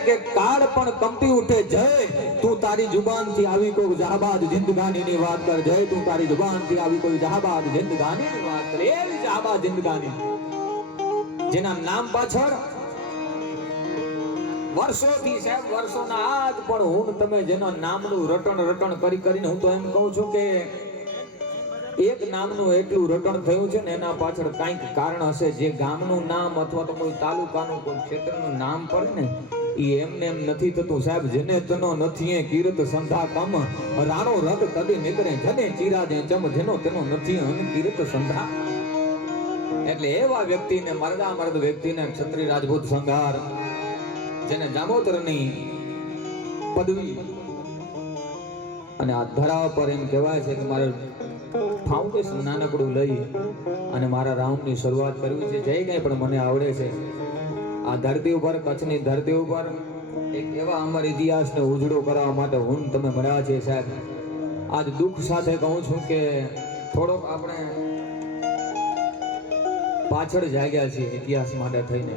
કે કાળ પણ કંપી ઉઠે જય તું તારી જુબાનથી આવી કોઈ જહાબાદ જિંદગાનીની વાત કર જય તું તારી જુબાનથી આવી કોઈ જહાબાદ જિંદગાનીની વાત કર એવી જહાબાદ જિંદગાની જેના નામ પાછળ વર્ષોથી સાહેબ વર્ષોના આજ પણ હું તમે જેના નામનું રટણ કરીને હું તો એમ કહું છું કે એક નામનું એટલું રટણ થયું છે ને એના પાછળ કંઈક કારણ હશે જે ગામનું નામ અથવા તો કોઈ તાલુકાનું કોઈ ક્ષેત્રનું નામ પડે ને એ એમને એમ નથી થતું સાહેબ જેને તનો નથી એ કીર્ત સંધા કમ રાણો રગ કદી નીકળે જને ચિરાજે ચમ જેનો તેનો નથી અન કીર્ત સંધા એટલે એવા વ્યક્તિને મર્દ વ્યક્તિને ક્ષત્રિય રાજપૂત સંઘાર જેને જામોતરની પદવી અને આ ધરા પર એમ કહેવાય છે કે મારે ફાઉન્ડેશન નાનકડું લઈ અને મારા રાઉન્ડની શરૂઆત કરવી છે જે કંઈ પણ મને આવડે છે આ ધરતી ઉપર કચ્છની ધરતી ઉપર એક એવા અમર ઇતિહાસને ઉજળો કરવા માટે હું તમે મળ્યા છે સાહેબ આજ દુઃખ સાથે કહું છું કે થોડોક આપણે પાછળ જાગ્યા છીએ ઇતિહાસ માટે થઈને